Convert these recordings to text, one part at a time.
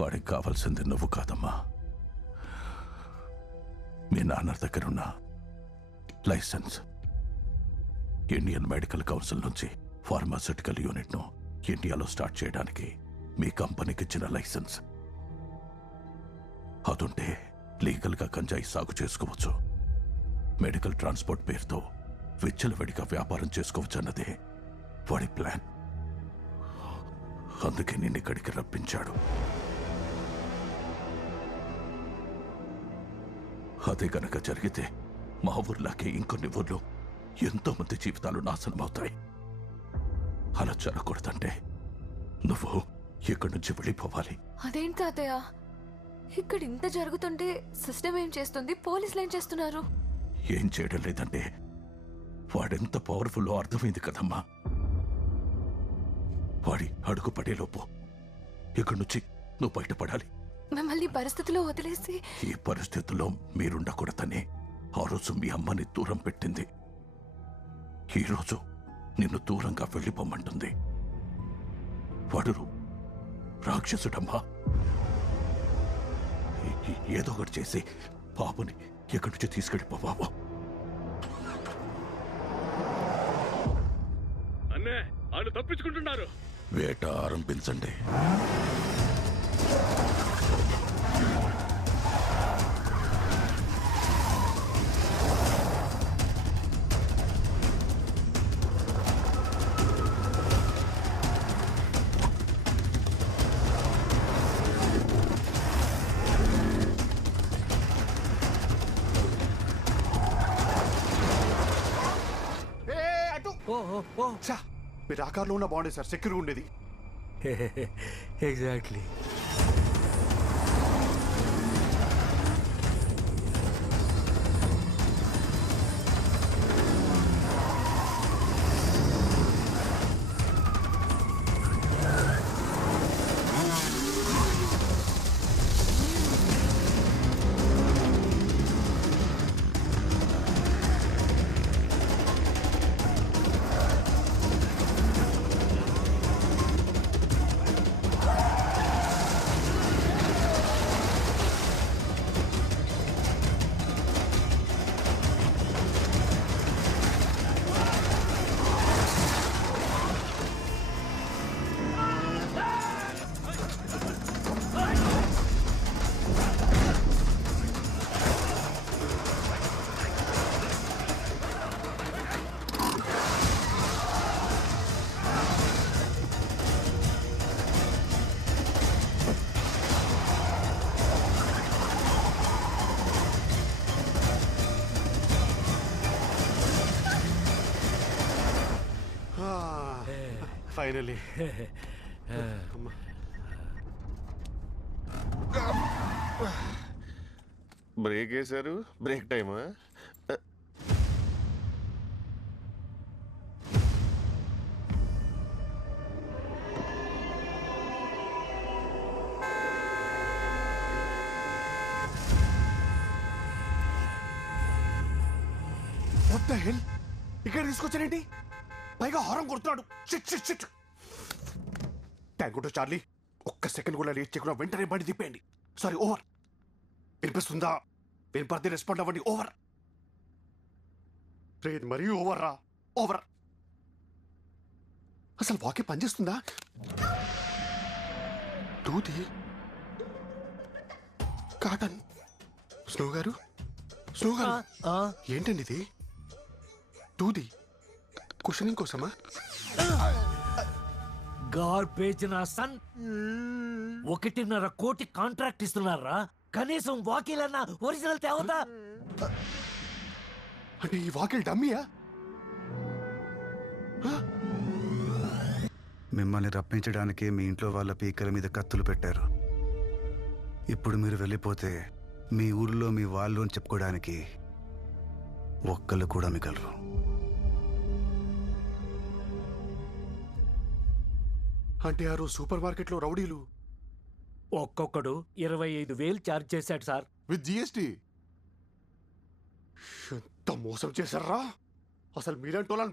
వాడికి కావాల్సింది నువ్వు కాదమ్మా. మీ నాన్న దగ్గరున్న లైసెన్స్ ఇండియన్ మెడికల్ కౌన్సిల్ నుంచి ఫార్మాసిటికల్ యూనిట్ను ఇండియాలో స్టార్ట్ చేయడానికి మీ కంపెనీకి ఇచ్చిన లైసెన్స్. అదుంటే లీగల్గా గంజాయి సాగు చేసుకోవచ్చు. మెడికల్ ట్రాన్స్పోర్ట్ పేరుతో విచ్చలవిడిగా వ్యాపారం చేసుకోవచ్చు అన్నదే వాడి ప్లాన్. అందుకే నిన్ను ఇక్కడికి రప్పించాడు. అదే గనక జరిగితే మా ఊర్లాగే ఇంకొన్ని ఊర్లు ఎంతో మంది జీవితాలు నాశనం అవుతాయి అలా జరగకూడదంటే నువ్వు ఇక్కడి నుంచి వెళ్ళిపోవాలి. అదేంటి తాతయ్య? ఇక్కడ ఇంత జరుగుతుంటే సిస్టమ్ ఏం చేస్తుంది? పోలీసులు ఏం చేస్తున్నారు? ఏం చేయడం లేదంటే వాడెంత పవర్ఫుల్లో అర్థమైంది కదమ్మా. వాడి అడుగు పడేలోపు ఇక్కడి నుంచి నువ్వు బయటపడాలి. మిమ్మల్ని పరిస్థితిలో వదిలేసి ఈ పరిస్థితుల్లో మీరుండకూడదని ఆ రోజు మీ అమ్మని దూరం పెట్టింది. ఈరోజు నిన్ను దూరంగా వెళ్ళిపోమంటుంది. వాడు రాక్షసుడమ్మా. ఏదో ఒకటి చేసి బాబుని ఎక్కడి నుంచి తీసుకెళ్ళిపో బాబు అన్నే వాళ్ళు తప్పించుకుంటున్నారు. వేట ఆరంభించండి. ఏ అటు. ఛా, మీరు ఆ కార్లో ఉన్న బాగుండేది సార్ సెక్యూర్ ఉండేది. Exactly finally. బ్రేక్ వేశారు? బ్రేక్ టైమా? ఇక్కడ తీసుకొచ్చారేంటి? పైగా హారం కొడుతున్నాడు. షిట్ థ్యాంక్ యూ చార్లీ ఒక్క సెకండ్ కూడా లేట్ చేయకుండా వెంటనే బండి తిప్పేయండి సారీ ఓవర్ వినిపిస్తుందా? వినపడితే రెస్పాండ్ అవ్వండి. ఓవర్ ఇది మరీ ఓవర్ రా. ఓవర్ అసలు వాకే పనిచేస్తుందా? దూది. కాటన్. స్నో గారు? స్నో గారు. ఏంటండి ఇది? దూది. కుషనింగ్ కోసమా? గార్బేజ్ నా సన్. ఒకటిన్నర కోటి కాంట్రాక్ట్ ఇస్తున్నారా? కనీసం వాకిలన్నా ఒరిజినల్ తేవదా అంటే ఈ వాకిల్ డమ్మీయా? మిమ్మల్ని రప్పించడానికి మీ ఇంట్లో వాళ్ళ పీకల మీద కత్తులు పెట్టారు. ఇప్పుడు మీరు వెళ్ళిపోతే మీ ఊర్లో మీ వాళ్ళు అని చెప్పుకోవడానికి ఒక్కళ్ళు కూడా మిగలరు. అంటే ఆ రోజు సూపర్ మార్కెట్లో రౌడీలు? ఒక్కొక్కడు ఇరవై ఐదు వేలు ఛార్జ్ చేశాడు సార్. With GST? ఎంత మోసం చేశారా అసలు మీరంటూ వాళ్ళని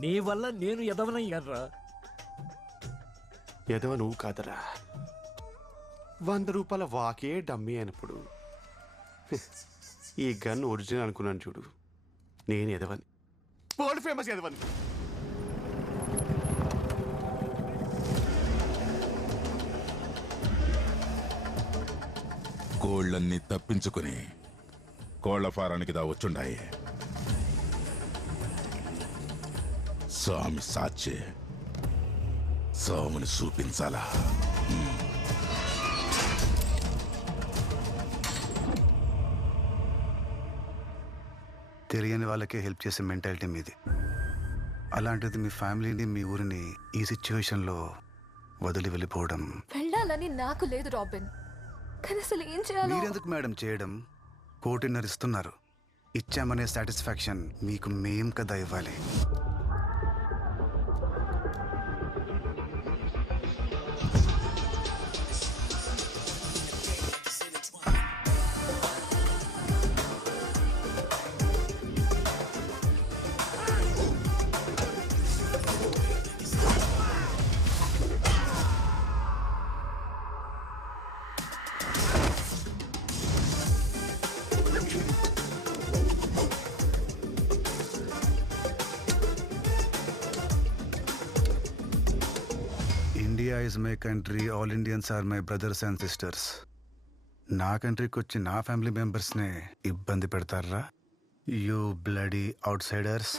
నీ వల్ల నేను ఎదవనయ్యారా ఎదవ నువ్వు కాదరా. వంద రూపాయల వాకే డమ్మీ అయినప్పుడు. ఈ గన్ ఒరిజినల్ అనుకున్నాను చూడు. నేను ఎదవని వరల్డ్ ఫేమస్ ఎదవని కోళ్ళన్నీ తప్పించుకుని కోళ్ళ ఫారానికి దా వచ్చుండాయి. స్వామి సాచే స్వామిని చూపించాలా? తెలియని వాళ్ళకే హెల్ప్ చేసే మెంటాలిటీ మీది. అలాంటిది మీ ఫ్యామిలీని మీ ఊరిని ఈ సిచ్యువేషన్లో వదిలి వెళ్ళిపోవడం. వెళ్ళాలని నాకు లేదు రాబిన్. కానీ అసలు ఏం చేయాలో? మీరెందుకు మేడం చేయడం? కోటిన్నర ఇస్తున్నారు. ఇచ్చామనే సాటిస్ఫాక్షన్ మీకు మేం కదా ఇవ్వాలి. Is my country all Indians are my brothers and sisters నా కంట్రీకి వచ్చి నా ఫ్యామిలీ మెంబర్స్నే ఇబ్బంది పెడతారా? You bloody outsiders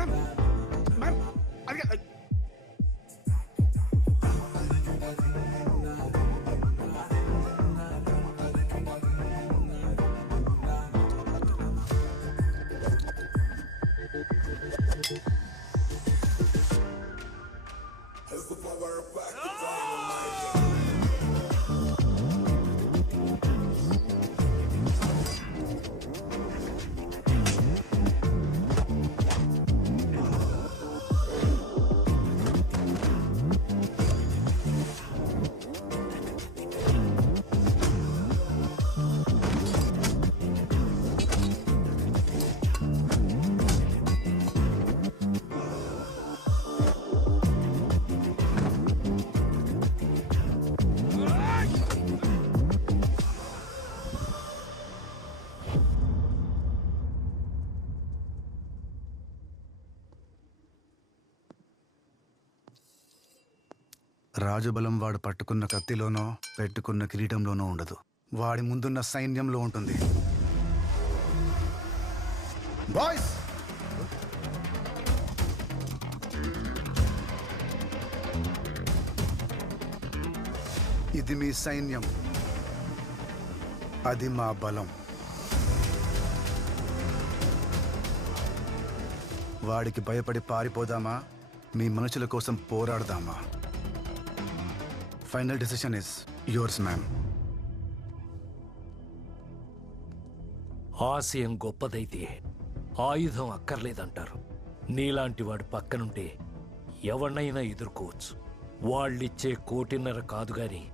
Remember. రాజబలం వాడు పట్టుకున్న కత్తిలోనో పెట్టుకున్న కిరీటంలోనో ఉండదు. వాడి ముందున్న సైన్యంలో ఉంటుంది. బాయ్స్ ఇది మీ సైన్యం. అది మా బలం. వాడికి భయపడి పారిపోదామా? మీ మనుషుల కోసం పోరాడదామా? Final decision is yours ma'am ఆశయం గొప్పదైతే ఆయుధం అక్కర్లేదంటారు. నీలాంటి వాడి పక్కనుంటే ఎవరినైనా ఎదుర్కోవచ్చు. వాళ్ళిచ్చే కోటిన్నర కాదు గాని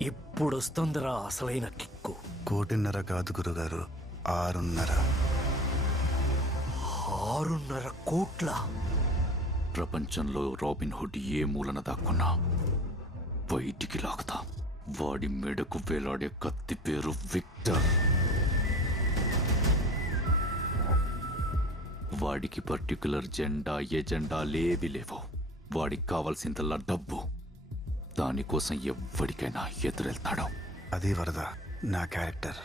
ఇప్పుడొస్తుందిరా అసలైన కిక్కు. కోటిన్నర కాదు గురుగారు ఆరున్నర. ఆరున్నర కోట్ల? ప్రపంచంలో రాబిన్ హుడ్ ఏ మూలన దాక్కున్నా బయటికి లాగుతా. వాడి మెడకు వేలాడే కత్తి పేరు విక్టర్. వాడికి పర్టికులర్ జెండా ఎజెండా లేవి లేవు. వాడికి కావాల్సిందల్లా డబ్బు. దానికోసం ఎవ్వడికైనా ఎదురెళ్తాడు. అది వరద నా క్యారెక్టర్.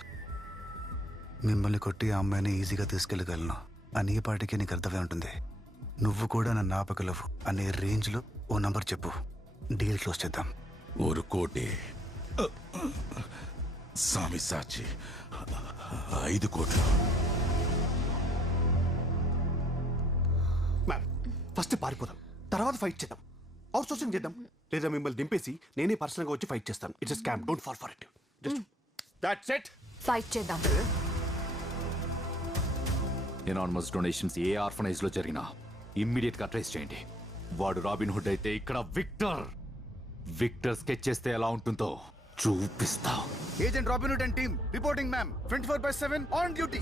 మిమ్మల్ని కొట్టి ఆ అమ్మాయిని ఈజీగా తీసుకెళ్ళగలను. అని ఈ పాటికి నీకు అర్థమై ఉంటుంది. నువ్వు కూడా నన్ను ఆపగలవు అనే రేంజ్లో ఓ నంబర్ చెప్పు. డీల్ క్లోజ్ చేద్దాం. ஒரு கோடி సామి సాచి ఐదు కోట్లు మ్యామ్ ఫస్ట్ పారిపోదాం తర్వాత ఫైట్ చేద్దాం అవుట్ సోర్సింగ్ చేద్దాం లేదా మిమ్మల్ని దింపేసి నేనే పర్సనల్గా వచ్చి ఫైట్ చేస్తాను it's scam don't fall for it just that's it fight చేద్దాం ఎనానమస్ డొనేషన్స్ ఏ ఆర్ఫనైజ్ లో జరిగినా ఇమ్మీడియట్ గా ట్రేస్ చేయండి వాడు రాబిన్ హుడ్ అయితే ఇక్కడ విక్టర్ విక్టర్ స్కెచ్ చేస్తే ఎలా ఉంటుందో చూపిస్తా. Agent Robin and team reporting ma'am twenty four by seven on duty.